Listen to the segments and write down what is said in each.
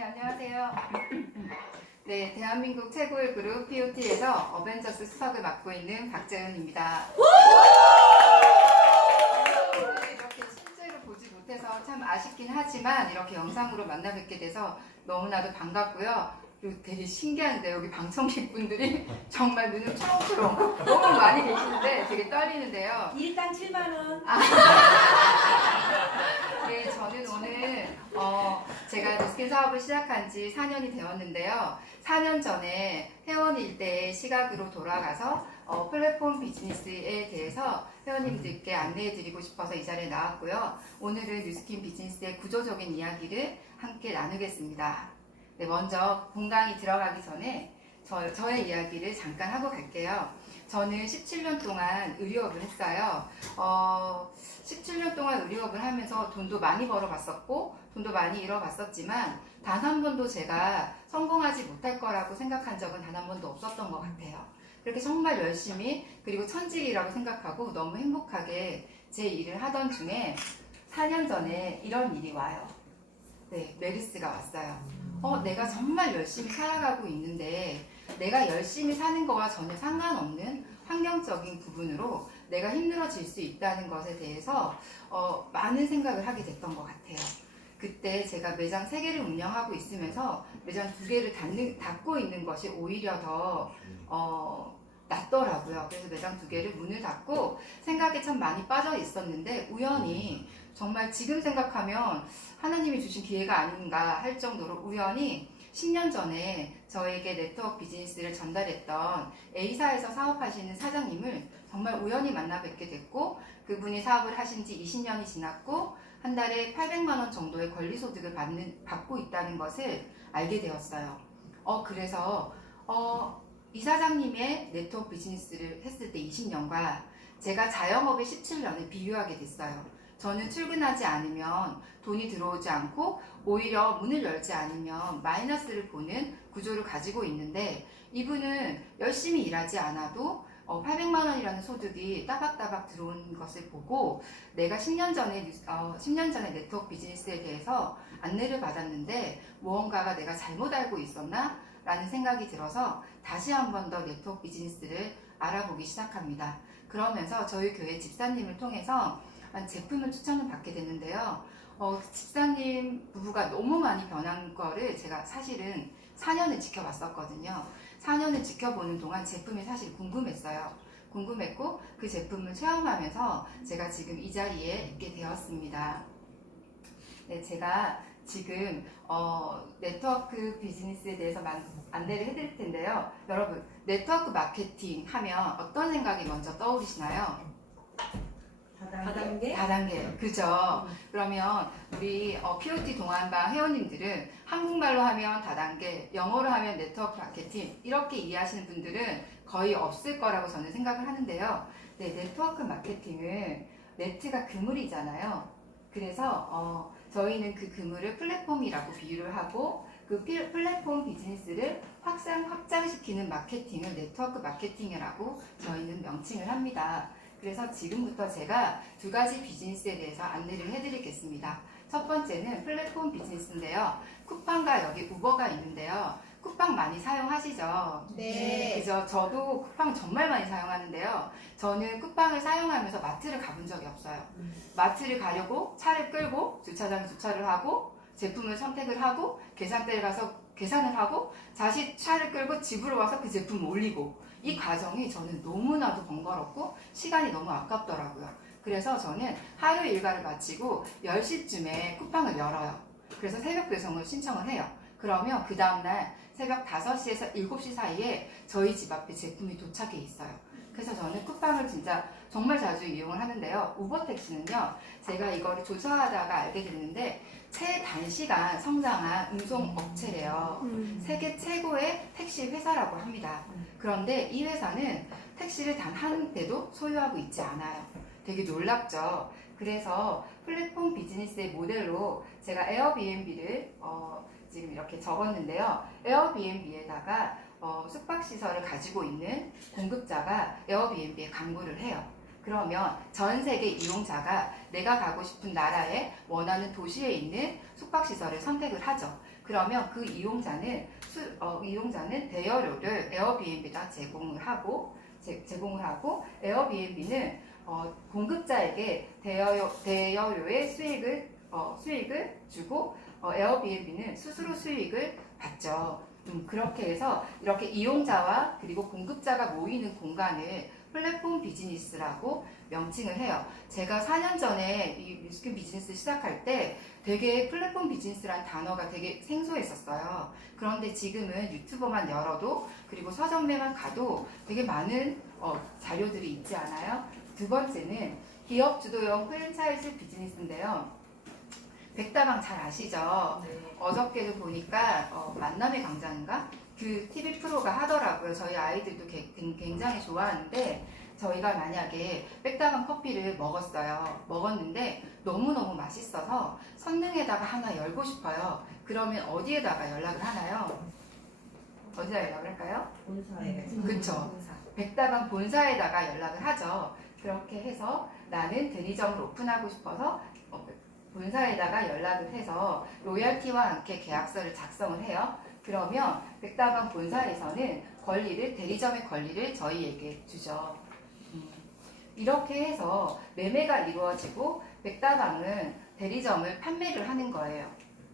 네, 안녕하세요. 네, 대한민국 최고의 그룹 POT에서 어벤져스 수석을 맡고 있는 박재은입니다. 오늘 이렇게 실제로 보지 못해서 참 아쉽긴 하지만 이렇게 영상으로 만나 뵙게 돼서 너무나도 반갑고요. 그리고 되게 신기한데 여기 방청객분들이 정말 눈을 초롱초롱 너무 많이 계시는데 되게 떨리는데요. 일당 7만원. 네, 저는 오늘 제가 뉴스킨 사업을 시작한 지 4년이 되었는데요. 4년 전에 회원일 때의 시각으로 돌아가서 플랫폼 비즈니스에 대해서 회원님들께 안내해드리고 싶어서 이 자리에 나왔고요. 오늘은 뉴스킨 비즈니스의 구조적인 이야기를 함께 나누겠습니다. 네, 먼저 본강의 들어가기 전에 저의 이야기를 잠깐 하고 갈게요. 저는 17년 동안 의류업을 했어요. 17년 동안 의류업을 하면서 돈도 많이 벌어봤었고 돈도 많이 잃어봤었지만 단 한 번도 제가 성공하지 못할 거라고 생각한 적은 단 한 번도 없었던 것 같아요. 그렇게 정말 열심히 그리고 천직이라고 생각하고 너무 행복하게 제 일을 하던 중에 4년 전에 이런 일이 와요. 네, 메르스가 왔어요. 내가 정말 열심히 살아가고 있는데 내가 열심히 사는 거와 전혀 상관없는 환경적인 부분으로 내가 힘들어질 수 있다는 것에 대해서 많은 생각을 하게 됐던 것 같아요. 그때 제가 매장 3개를 운영하고 있으면서 매장 2개를 닫고 있는 것이 오히려 더 낫더라고요. 그래서 매장 2개를 문을 닫고 생각에 참 많이 빠져 있었는데 우연히 정말 지금 생각하면 하나님이 주신 기회가 아닌가 할 정도로 우연히 10년 전에 저에게 네트워크 비즈니스를 전달했던 A사에서 사업하시는 사장님을 정말 우연히 만나 뵙게 됐고 그분이 사업을 하신 지 20년이 지났고 한 달에 800만 원 정도의 권리소득을 받고 있다는 것을 알게 되었어요. 그래서 이 사장님의 네트워크 비즈니스를 했을 때 20년과 제가 자영업의 17년을 비교하게 됐어요. 저는 출근하지 않으면 돈이 들어오지 않고 오히려 문을 열지 않으면 마이너스를 보는 구조를 가지고 있는데 이분은 열심히 일하지 않아도 800만 원이라는 소득이 따박따박 들어오는 것을 보고 내가 10년 전에 네트워크 비즈니스에 대해서 안내를 받았는데 무언가가 내가 잘못 알고 있었나? 라는 생각이 들어서 다시 한 번 더 네트워크 비즈니스를 알아보기 시작합니다. 그러면서 저희 교회 집사님을 통해서 제품을 추천을 받게 됐는데요. 집사님 부부가 너무 많이 변한 거를 제가 사실은 4년을 지켜봤었거든요. 4년을 지켜보는 동안 제품이 사실 궁금했어요. 궁금했고 그 제품을 체험하면서 제가 지금 이 자리에 있게 되었습니다. 네, 제가 지금 네트워크 비즈니스에 대해서 안내를 해드릴 텐데요. 여러분, 네트워크 마케팅 하면 어떤 생각이 먼저 떠오르시나요? 다단계? 다단계, 그죠? 그러면 우리 POT 동안방 회원님들은 한국말로 하면 다단계, 영어로 하면 네트워크 마케팅 이렇게 이해하시는 분들은 거의 없을 거라고 저는 생각을 하는데요. 네, 네트워크 마케팅은 네트가 그물이잖아요. 그래서 저희는 그 그물을 플랫폼이라고 비유를 하고 그 플랫폼 비즈니스를 확장시키는 마케팅을 네트워크 마케팅이라고 저희는 명칭을 합니다. 그래서 지금부터 제가 2가지 비즈니스에 대해서 안내를 해드리겠습니다. 첫 번째는 플랫폼 비즈니스인데요. 쿠팡과 여기 우버가 있는데요. 쿠팡 많이 사용하시죠? 네. 그죠? 저도 쿠팡 정말 많이 사용하는데요. 저는 쿠팡을 사용하면서 마트를 가본 적이 없어요. 마트를 가려고 차를 끌고 주차장에 주차를 하고 제품을 선택을 하고 계산대에 가서 계산을 하고 다시 차를 끌고 집으로 와서 그 제품을 올리고 이 과정이 저는 너무나도 번거롭고 시간이 너무 아깝더라고요. 그래서 저는 하루 일과를 마치고 10시쯤에 쿠팡을 열어요. 그래서 새벽 배송을 신청을 해요. 그러면 그 다음날 새벽 5시에서 7시 사이에 저희 집 앞에 제품이 도착해 있어요. 그래서 저는 쿠팡을 진짜 정말 자주 이용을 하는데요. 우버 택시는요, 제가 이거를 조사하다가 알게 됐는데 최단시간 성장한 운송 업체래요. 세계 최고의 택시 회사라고 합니다. 그런데 이 회사는 택시를 단 한 대도 소유하고 있지 않아요. 되게 놀랍죠. 그래서 플랫폼 비즈니스의 모델로 제가 에어비앤비를 지금 이렇게 적었는데요. 에어비앤비에다가 숙박시설을 가지고 있는 공급자가 에어비앤비에 광고를 해요. 그러면 전 세계 이용자가 내가 가고 싶은 나라에 원하는 도시에 있는 숙박시설을 선택을 하죠. 그러면 그 이용자는 대여료를 에어비앤비에다 제공을 하고 에어비앤비는 공급자에게 대여료의 수익을 주고 에어비앤비는 스스로 수익을 받죠. 그렇게 해서 이렇게 이용자와 그리고 공급자가 모이는 공간을 플랫폼 비즈니스라고 명칭을 해요. 제가 4년 전에 이 뉴스킨 비즈니스 시작할 때 되게 플랫폼 비즈니스라는 단어가 되게 생소했었어요. 그런데 지금은 유튜버만 열어도 그리고 서점에만 가도 되게 많은 자료들이 있지 않아요? 두 번째는 기업 주도형 프랜차이즈 비즈니스인데요. 백다방 잘 아시죠? 어저께도 보니까 만남의 광장인가? 그 TV 프로가 하더라고요. 저희 아이들도 굉장히 좋아하는데 저희가 만약에 백다방 커피를 먹었는데 너무너무 맛있어서 선능에다가 하나 열고 싶어요. 그러면 어디에다가 연락을 하나요? 어디다 연락을 할까요? 본사에. 그쵸. 백다방 본사에다가 연락을 하죠. 그렇게 해서 나는 대리점을 오픈하고 싶어서 본사에다가 연락을 해서 로열티와 함께 계약서를 작성을 해요. 그러면 백다방 본사에서는 대리점의 권리를 저희에게 주죠. 이렇게 해서 매매가 이루어지고 백다방은 대리점을 판매를 하는 거예요.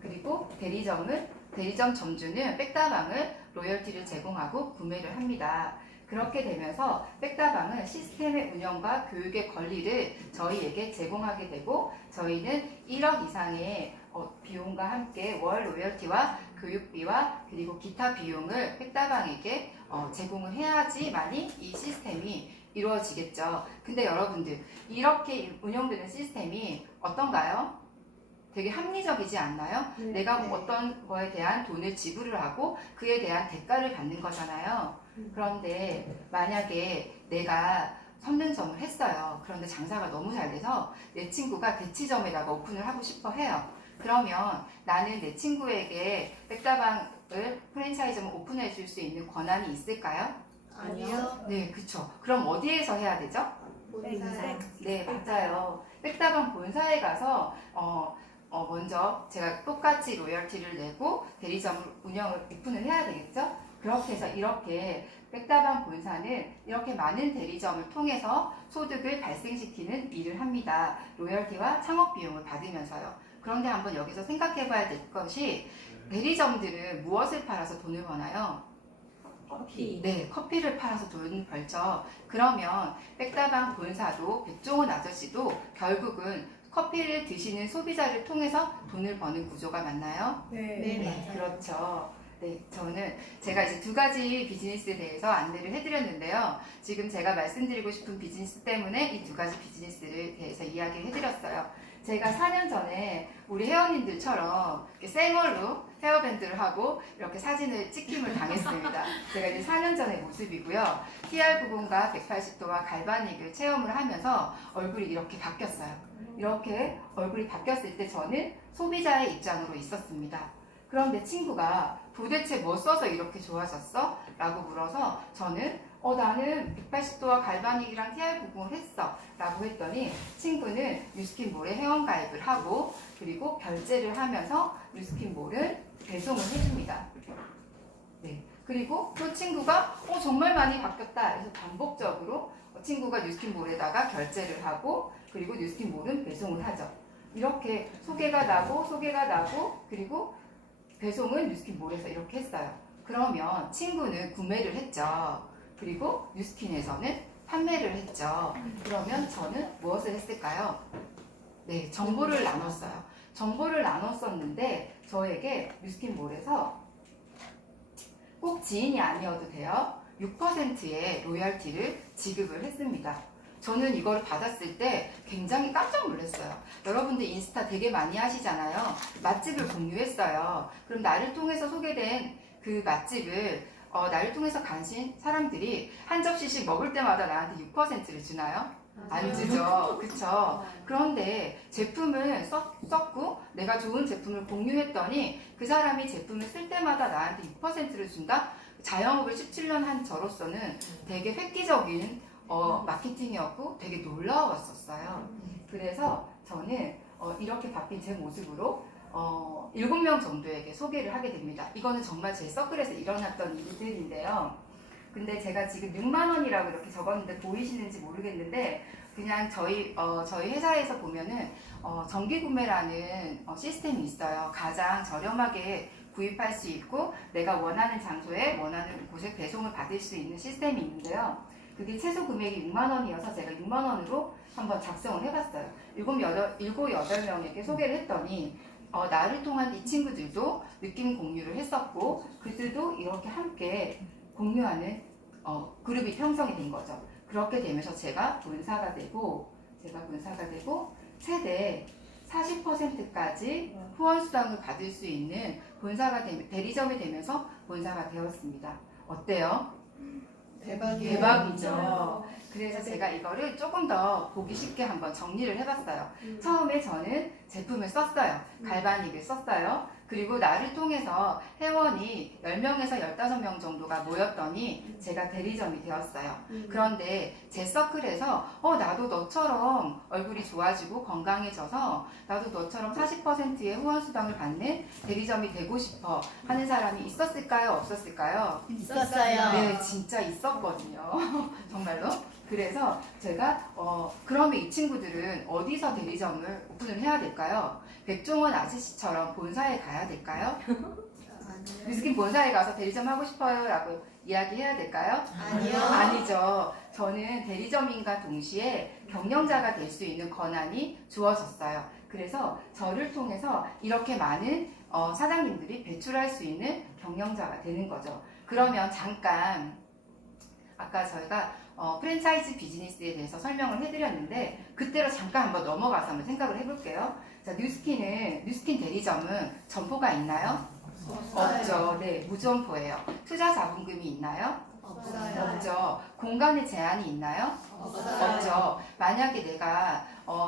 그리고 대리점 점주는 백다방을 로열티를 제공하고 구매를 합니다. 그렇게 되면서 백다방은 시스템의 운영과 교육의 권리를 저희에게 제공하게 되고 저희는 1억 이상의 비용과 함께 월 로열티와 교육비와 그리고 기타 비용을 백다방에게 제공을 해야지만이 이 시스템이 이루어지겠죠. 근데 여러분들 이렇게 운영되는 시스템이 어떤가요? 되게 합리적이지 않나요? 내가 어떤 거에 대한 돈을 지불을 하고 그에 대한 대가를 받는 거잖아요. 그런데 만약에 내가 선능점을 했어요. 그런데 장사가 너무 잘 돼서 내 친구가 대치점에다가 오픈을 하고 싶어 해요. 그러면 나는 내 친구에게 백다방을 프랜차이즈점을 오픈해 줄 수 있는 권한이 있을까요? 아니요. 네, 그쵸. 그럼 어디에서 해야 되죠? 본사. 네, 맞아요. 백다방 본사에 가서 먼저 제가 똑같이 로열티를 내고 대리점을 오픈을 해야 되겠죠? 그렇게 해서 이렇게 백다방 본사는 이렇게 많은 대리점을 통해서 소득을 발생시키는 일을 합니다. 로열티와 창업 비용을 받으면서요. 그런데 한번 여기서 생각해 봐야 될 것이 대리점들은 무엇을 팔아서 돈을 버나요? 커피. 네, 커피를 팔아서 돈을 벌죠. 그러면 백다방 본사도 백종원 아저씨도 결국은 커피를 드시는 소비자를 통해서 돈을 버는 구조가 맞나요? 네, 네, 그렇죠. 네, 제가 이제 두 가지 비즈니스에 대해서 안내를 해드렸는데요. 지금 제가 말씀드리고 싶은 비즈니스 때문에 이 두 가지 비즈니스에 대해서 이야기를 해드렸어요. 제가 4년 전에 우리 회원님들처럼 이렇게 생얼로 헤어밴드를 하고 이렇게 사진을 찍힘을 당했습니다. 제가 이제 4년 전의 모습이고요. TR90과 180도와 갈바닉을 체험을 하면서 얼굴이 이렇게 바뀌었어요. 이렇게 얼굴이 바뀌었을 때 저는 소비자의 입장으로 있었습니다. 그럼 내 친구가 도대체 뭐 써서 이렇게 좋아졌어? 라고 물어서 저는 나는 180도와 갈바닉이랑 TR90을 했어 라고 했더니 친구는 뉴스킨몰에 회원가입을 하고 그리고 결제를 하면서 뉴스킨몰을 배송을 해줍니다. 네. 그리고 또 친구가 정말 많이 바뀌었다 그래서 반복적으로 친구가 뉴스킨몰에다가 결제를 하고 그리고 뉴스킨몰은 배송을 하죠. 이렇게 소개가 나고 그리고 배송은 뉴스킨몰에서 이렇게 했어요. 그러면 친구는 구매를 했죠. 그리고 뉴스킨에서는 판매를 했죠. 그러면 저는 무엇을 했을까요? 네, 정보를 나눴어요. 정보를 나눴었는데 저에게 뉴스킨몰에서 꼭 지인이 아니어도 돼요. 6%의 로열티를 지급을 했습니다. 저는 이걸 받았을 때 굉장히 깜짝 놀랐어요. 여러분들 인스타 되게 많이 하시잖아요. 맛집을 공유했어요. 그럼 나를 통해서 소개된 그 맛집을 나를 통해서 가신 사람들이 한 접시씩 먹을 때마다 나한테 6%를 주나요? 안 주죠. 그쵸? 그런데 제품을 썼고 내가 좋은 제품을 공유했더니 그 사람이 제품을 쓸 때마다 나한테 6%를 준다? 자영업을 17년 한 저로서는 되게 획기적인 마케팅이었고 되게 놀라웠었어요. 그래서 저는 이렇게 바뀐 제 모습으로 7명 정도에게 소개를 하게 됩니다. 이거는 정말 제 서클에서 일어났던 일들인데요. 근데 제가 지금 6만 원이라고 이렇게 적었는데 보이시는지 모르겠는데 그냥 저희 회사에서 보면은 정기 구매라는 시스템이 있어요. 가장 저렴하게 구입할 수 있고 내가 원하는 장소에 원하는 곳에 배송을 받을 수 있는 시스템이 있는데요. 그게 최소 금액이 6만 원이어서 제가 6만 원으로 한번 작성을 해봤어요. 8명에게 소개를 했더니 나를 통한 이 친구들도 느낌 공유를 했었고 그들도 이렇게 함께 공유하는 그룹이 형성이 된 거죠. 그렇게 되면서 제가 본사가 되고 최대 40%까지 후원 수당을 받을 수 있는 대리점이 되면서 본사가 되었습니다. 어때요? 대박이에요. 대박이죠. 그래서 제가 이거를 조금 더 보기 쉽게 한번 정리를 해봤어요. 처음에 저는 제품을 썼어요. 갈바닉을 썼어요. 그리고 나를 통해서 회원이 10명에서 15명 정도가 모였더니 제가 대리점이 되었어요. 그런데 제 서클에서 나도 너처럼 얼굴이 좋아지고 건강해져서 나도 너처럼 40%의 후원 수당을 받는 대리점이 되고 싶어 하는 사람이 있었을까요? 없었을까요? 있었어요. 네, 진짜 있었거든요. 정말로. 그래서 제가 그러면 이 친구들은 어디서 대리점을 오픈을 해야 될까요? 백종원 아저씨처럼 본사에 가야 될까요? 뮤스킨 본사에 가서 대리점 하고 싶어요 라고 이야기해야 될까요? 아니요. 아니죠. 저는 대리점인과 동시에 경영자가 될 수 있는 권한이 주어졌어요. 그래서 저를 통해서 이렇게 많은 사장님들이 배출할 수 있는 경영자가 되는 거죠. 그러면 잠깐 아까 저희가 프랜차이즈 비즈니스에 대해서 설명을 해드렸는데 그때로 잠깐 한번 넘어가서 한번 생각을 해볼게요. 자, 뉴스킨 대리점은 점포가 있나요? 없죠. 네, 무점포예요. 투자 자본금이 있나요? 없어요. 없죠. 공간의 제한이 있나요? 없죠. 만약에 내가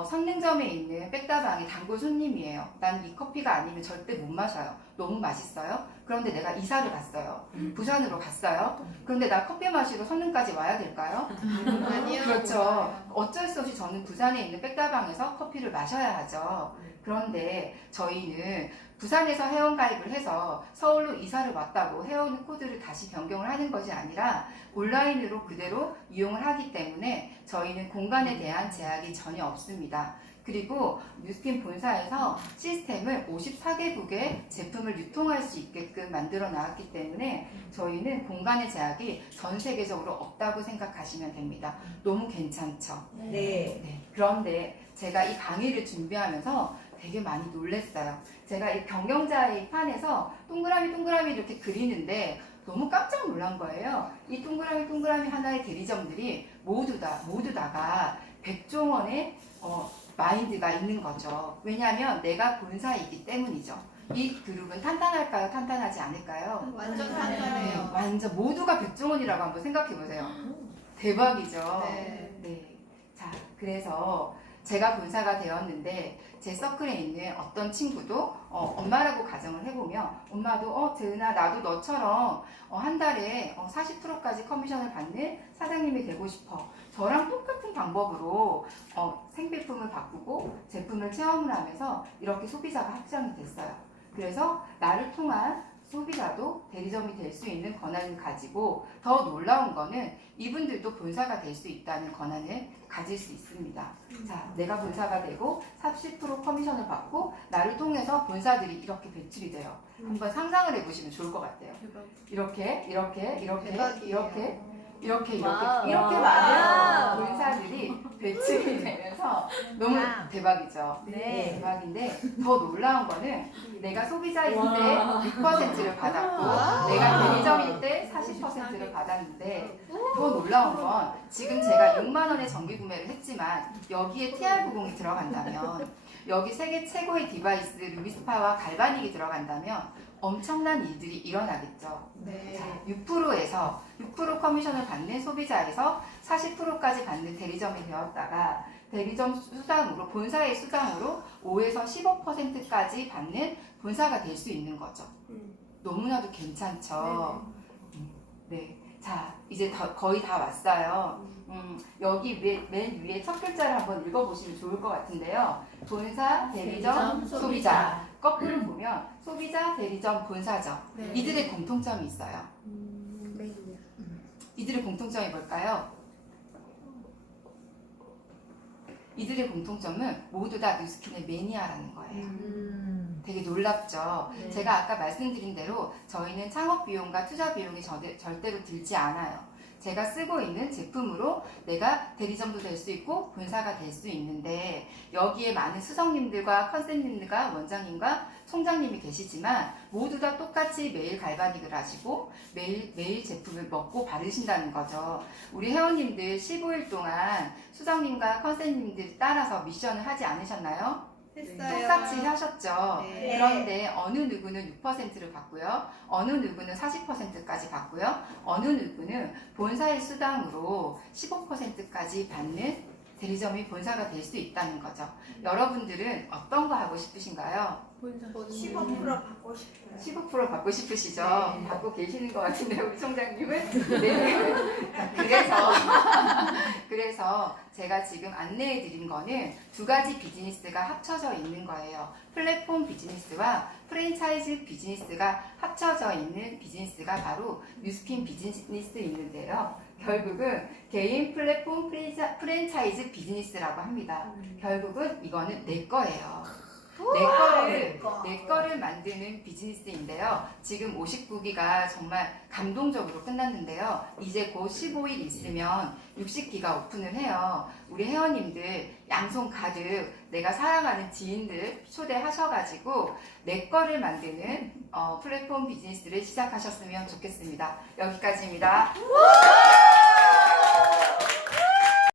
선능점에 있는 백다방의 단골 손님이에요. 난 이 커피가 아니면 절대 못 마셔요. 너무 맛있어요. 그런데 내가 이사를 갔어요. 부산으로 갔어요. 그런데 나 커피 마시러 선능까지 와야 될까요? 아니요. 그렇죠. 어쩔 수 없이 저는 부산에 있는 백다방에서 커피를 마셔야 하죠. 그런데 저희는 부산에서 회원가입을 해서 서울로 이사를 왔다고 회원 코드를 다시 변경을 하는 것이 아니라 온라인으로 그대로 이용을 하기 때문에 저희는 공간에 대한 제약이 전혀 없습니다. 그리고 뉴스킨 본사에서 시스템을 54개국의 제품을 유통할 수 있게끔 만들어 나왔기 때문에 저희는 공간의 제약이 전 세계적으로 없다고 생각하시면 됩니다. 너무 괜찮죠? 네. 그런데 제가 이 강의를 준비하면서 되게 많이 놀랐어요. 제가 이 경영자의 판에서 동그라미 이렇게 그리는데 너무 깜짝 놀란 거예요. 이 동그라미 하나의 대리점들이 모두 다가 백종원의 마인드가 있는 거죠. 왜냐하면 내가 본사이기 때문이죠. 이 그룹은 탄탄할까요? 탄탄하지 않을까요? 완전 탄탄해요. 완전 모두가 백종원이라고 한번 생각해 보세요. 대박이죠. 네. 자, 그래서 제가 본사가 되었는데 제 서클에 있는 어떤 친구도 엄마라고 가정을 해보면 엄마도 재은아 나도 너처럼 한 달에 40%까지 커미션을 받는 사장님이 되고 싶어. 저랑 똑같은 방법으로 생필품을 바꾸고 제품을 체험을 하면서 이렇게 소비자가 확장이 됐어요. 그래서 나를 통한 소비자도 대리점이 될 수 있는 권한을 가지고 더 놀라운 거는 이분들도 본사가 될 수 있다는 권한을 가질 수 있습니다. 자, 내가 본사가 되고 40% 커미션을 받고 나를 통해서 본사들이 이렇게 배출이 돼요. 한번 상상을 해보시면 좋을 것 같아요. 이렇게 대박이에요. 많은 본사들이 배출이 되면서 너무 대박이죠. 네. 대박인데 더 놀라운 거는 내가 소비자일 때 6%를 받았고 와. 내가 대리점일 때 40%를 받았는데 더 놀라운 건 지금 제가 6만 원의 정기 구매를 했지만 여기에 TR90이 들어간다면 여기 세계 최고의 디바이스 루비스파와 갈바닉이 들어간다면 엄청난 일들이 일어나겠죠. 네. 자, 6% 커미션을 받는 소비자에서 40%까지 받는 대리점이 되었다가 대리점 수당으로 본사의 수당으로 5에서 15%까지 받는 본사가 될 수 있는 거죠. 너무나도 괜찮죠. 네. 자, 이제 거의 다 왔어요. 여기 맨 위에 첫 글자를 한번 읽어보시면 좋을 것 같은데요. 본사, 대리점, 소비자. 거꾸로 보면 소비자, 대리점, 본사죠. 네. 이들의 공통점이 있어요. 메인이요. 이들의 공통점이 뭘까요? 이들의 공통점은 모두 다 뉴스킨의 매니아라는 거예요. 되게 놀랍죠. 네. 제가 아까 말씀드린 대로 저희는 창업 비용과 투자 비용이 절대로 들지 않아요. 제가 쓰고 있는 제품으로 내가 대리점도 될 수 있고 본사가 될 수 있는데 여기에 많은 수석님들과 컨셉님들과 원장님과 총장님이 계시지만 모두 다 똑같이 매일 갈바닉을 하시고 매일 제품을 먹고 바르신다는 거죠. 우리 회원님들 15일 동안 수석님과 컨셉님들 따라서 미션을 하지 않으셨나요? 했어요. 똑같이 하셨죠. 네. 그런데 어느 누구는 6%를 받고요. 어느 누구는 40%까지 받고요. 어느 누구는 본사의 수당으로 15%까지 받는 대리점이 본사가 될 수 있다는 거죠. 여러분들은 어떤 거 하고 싶으신가요? 15% 받고 싶어요. 15% 받고 싶으시죠? 네. 받고 계시는 것 같은데 우리 총장님은? 네. 그래서 제가 지금 안내해 드린 거는 두 가지 비즈니스가 합쳐져 있는 거예요. 플랫폼 비즈니스와 프랜차이즈 비즈니스가 합쳐져 있는 비즈니스가 바로 뉴스킨 비즈니스인데요. 결국은 개인 플랫폼 프랜차이즈 비즈니스라고 합니다. 결국은 이거는 내 거예요. 내 거를 만드는 비즈니스인데요. 지금 59기가 정말 감동적으로 끝났는데요. 이제 곧 15일 있으면 60기가 오픈을 해요. 우리 회원님들 양손 가득 내가 사랑하는 지인들 초대하셔가지고 내 거를 만드는 플랫폼 비즈니스를 시작하셨으면 좋겠습니다. 여기까지입니다.